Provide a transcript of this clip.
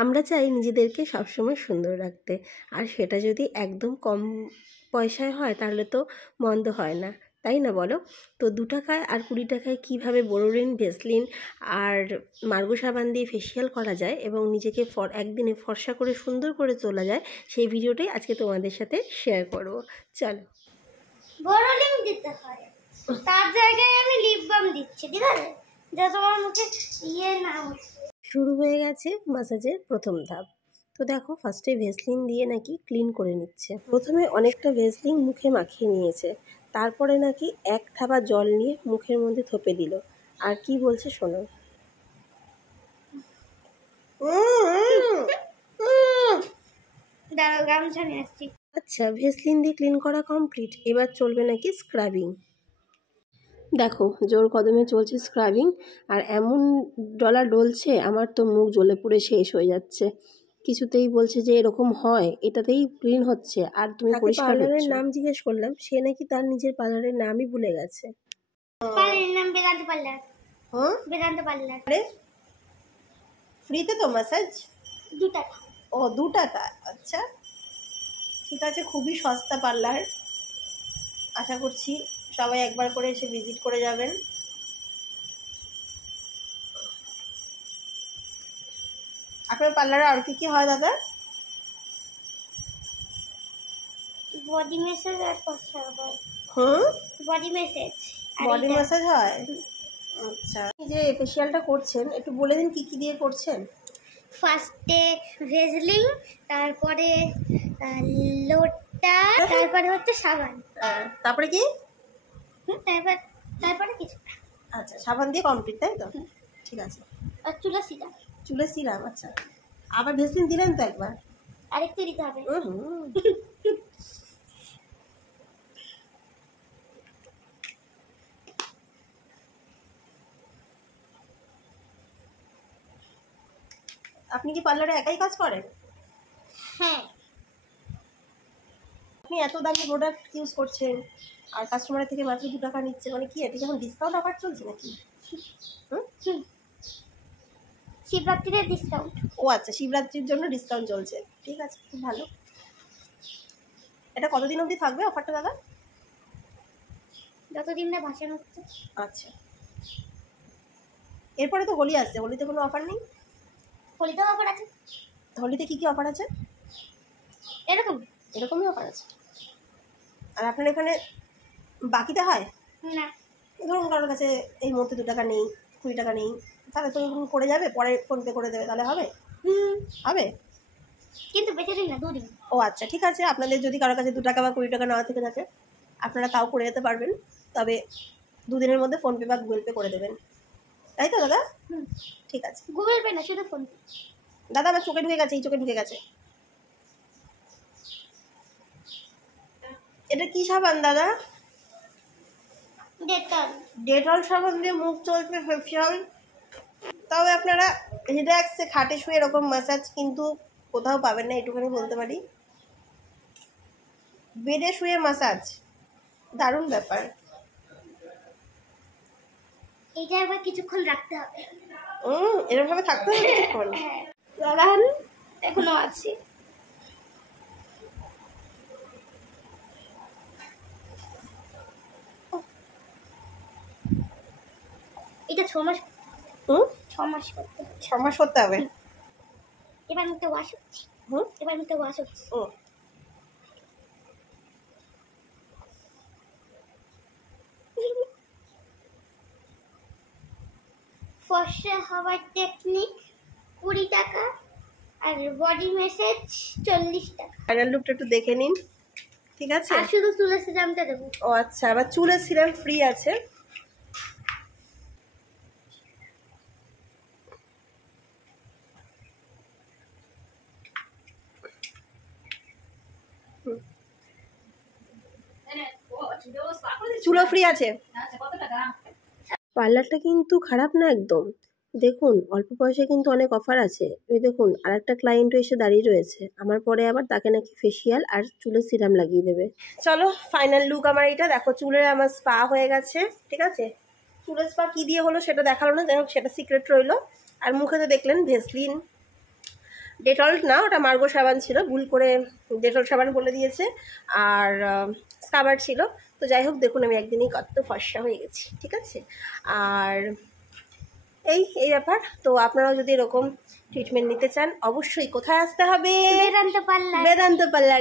আমরা চাই নিজেদেরকে সবসময় সুন্দর রাখতে, আর সেটা যদি একদম কম পয়সায় হয় তাহলে তো মন্দ হয় না, তাই না বলো? তো 2 টাকায় আর 20 টাকায় কীভাবে বোরোলিন, ভেসলিন আর মার্গো সাবান দিয়ে ফেসিয়াল করা যায় এবং নিজেকে একদিনে ফর্সা করে সুন্দর করে তোলা যায়, সেই ভিডিওটাই আজকে তোমাদের সাথে শেয়ার করব। চলো। বোরোলিন দিতে হয়, তার জায়গায় আমি লিপ বাম দিচ্ছি, ঠিক আছে, যা তোমার মুখে না শুরু হয়ে গেছে ম্যাসাজের প্রথম ধাপ। তো দেখো, ফার্স্টে ভেসলিন দিয়ে নাকি ক্লিন করে নিচ্ছে। প্রথমে অনেকটা ভেসলিন মুখে মাখিয়ে নিয়েছে, তারপরে নাকি 1 থাবা জল নিয়ে মুখের মধ্যে থপে দিল। আর কি বলছে শোনো। আচ্ছা, ভেসলিন দিয়ে ক্লিন করা কমপ্লিট, এবার চলবে নাকি স্ক্রাবিং। দেখো, জোর কদমে চলছে স্ক্রাবিং, আর এমন ডলা ডলছে আমার তো মুখ জ্বলে পুড়ে শেষ হয়ে যাচ্ছে। কিছুতেই বলছে যে এরকম হয়, এটাতেই ক্লিন হচ্ছে আর তুমি পরিষ্কার হচ্ছ। পার্লারের নাম জিজ্ঞেস করলাম, সে নাকি তার নিজের পার্লারের নামই ভুলে গেছে। পার্লারের নাম বেদান্ত পার্লার। বেদান্ত পার্লার। আরে ফ্রিতে তো ম্যাসাজ? 2 টাকা। ও 2 টাকা, আচ্ছা ঠিক আছে, খুবই সস্তা পার্লার। আশা করছি সবাই একবার করে এসে ভিজিট করে যাবেন। আপনার পার্লারে আর কি কি হয় দাদা? বডি ম্যাসাজ আর ফর্সা হয়। Body massage. বডি ম্যাসাজ হয়, আচ্ছা। এই যে ফেশিয়ালটা করছেন, একটু বলে দিন কি কি দিয়ে করছেন। ফার্স্টে ভেসলিন, তারপরে লোটা, তারপরে হচ্ছে সাবান। তারপরে কি? তারপরে কিছু। আচ্ছা, সাবান দিয়ে কমপ্লিট, তাই তো? ঠিক আছে। আর চুলের সিরাম। চুলের সিরাম, আচ্ছা। আবার ভেসলিন দিলেন তো একবার? আরেকটু দিতে হবে। আপনি কি পার্লারে একাই কাজ করেন? হ্যাঁ। আপনি এত দামি প্রোডাক্ট ইউজ করছেন আর কাস্টমারের থেকে মাত্র 2 টাকা নিচ্ছে, মানে কি এটা যেমন ডিসকাউন্ট অফার চলছে নাকি? শিবরাত্রির ডিসকাউন্ট। ও আচ্ছা, শিবরাত্রির জন্য ডিসকাউন্ট চলছে, ঠিক আছে, খুব ভালো। এটা কতদিন অবধি থাকবে অফারটা দাদা? যতদিন না ভাসান হচ্ছে। আচ্ছা, এরপরে তো হোলি আসছে, হোলিতে কোনো অফার নেই? হোলিতেও অফার আছে। হোলিতে কি কি অফার আছে? এরকমই অফার আছে। আর আপনার এখানে বাকিতে হয় না? ধরুন কারোর কাছে এই মুহূর্তে 2 টাকা নেই, 20 টাকা নেই, তাহলে তো করে যাবে, পরে ফোনপে করে দেবে, তাহলে হবে? হবে, কিন্তু বেশি দিন না, 2 দিন। ও আচ্ছা, ঠিক আছে। আপনাদের যদি কারোর কাছে 2 টাকা বা 20 টাকা নেওয়া থেকে থাকে, আপনারা তাও করে যেতে পারবেন, তবে 2 দিনের মধ্যে ফোনপে বা গুগল পে করে দেবেন, তাই তো দাদা? ঠিক আছে। গুগল পে না, শুধু ফোনপে। দাদা আমার চোখে ঢুকে গেছে, এই চোখে ঢুকে গেছে। এটা কি সাবান দাদা? ডেটল। ডেটল সাবান দিয়ে মুখ চলছে ফেসিয়াল। তবে আপনারা রিল্যাক্সে খাটে শুয়ে এরকম ম্যাসাজ কিন্তু কোথাও পাবেন না, এটুখানি বলতে পারি। বেডে শুয়ে ম্যাসাজ, দারুণ ব্যাপার। এটা আবার কিছুক্ষণ রাখতে হবে। এরকম ভাবে থাকতে হবে কিছুক্ষণ? লাগান, এখনো আছে। এটা 6 মাস। 6 মাস করতে হবে। 6 মাস করতে হবে। এবার মুখটা ওয়াশ হচ্ছে। এবার মুখটা ওয়াশ হচ্ছে। ফর্সা হওয়ার টেকনিক 20 টাকা, আর বডি ম্যাসাজ 40 টাকা। ফাইনাল লুকটা একটু দেখে নিন, ঠিক আছে? আর শুধু চুলের সিরামটা দেবো। ও আচ্ছা, আবার চুলের সিরাম ফ্রি আছে। চুলও ফ্রি আছে। পার্লারটা কিন্তু খারাপ না একদম। দেখুন, অল্প পয়সায় কিন্তু অনেক অফার আছে। এই দেখুন, আরেকটা ক্লায়েন্টও এসে দাঁড়িয়ে রয়েছে, আমার পরে আবার তাকে নাকি ফেসিয়াল আর চুলের সিরাম লাগিয়ে দেবে। চলো, ফাইনাল লুক আমার এটা দেখো। চুলের আমার স্পা হয়ে গেছে, ঠিক আছে। চুলের স্পা কি দিয়ে হলো সেটা দেখালো না, যাই হোক সেটা সিক্রেট রইলো। আর মুখে তো দেখলেন ভেসলিন ডেটল না, ওটা মার্গো সাবান ছিল, ভুল করে ডেটল সাবান বলে দিয়েছে, আর স্কাবার ছিল। তো যাই হোক, দেখুন আমি একদিনই কত ফর্সা হয়ে গেছি, ঠিক আছে। আর এই ব্যাপার। তো আপনারাও যদি এরকম ট্রিটমেন্ট নিতে চান, অবশ্যই কোথায় আসতে হবে? বেদান্ত পার্লার। বেদান্ত পার্লার।